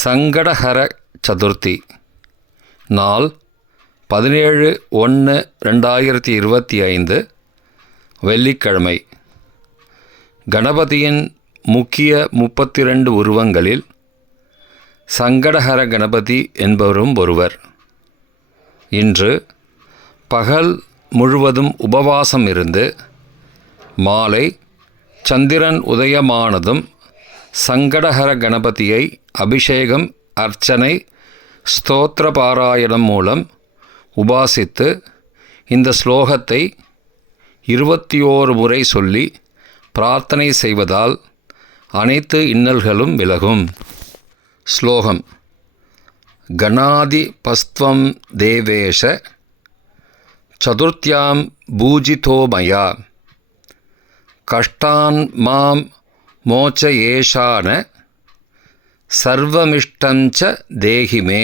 சங்கடஹர சதுர்த்தி நாள் 17/1/2025 வெள்ளிக்கிழமை. கணபதியின் முக்கிய 32 உருவங்களில் சங்கடஹர கணபதி என்பவரும் ஒருவர். இன்று பகல் முழுவதும் உபவாசம் இருந்து மாலை சந்திரன் உதயமானதும் சங்கடஹர கணபதியை அபிஷேகம், அர்ச்சனை, ஸ்தோத்திர பாராயணம் மூலம் உபாசித்து இந்த ஸ்லோகத்தை 21 முறை சொல்லி பிரார்த்தனை செய்வதால் அனைத்து இன்னல்களும் விலகும். ஸ்லோகம்: கணாதிபஸ்த்வம் தேவேஷ சதுர்த்யாம் பூஜிதோ மயா கஷ்டான் மாம் மோச்சயேஷான சர்வமிஷ்டஞ்ச தேஹி மே.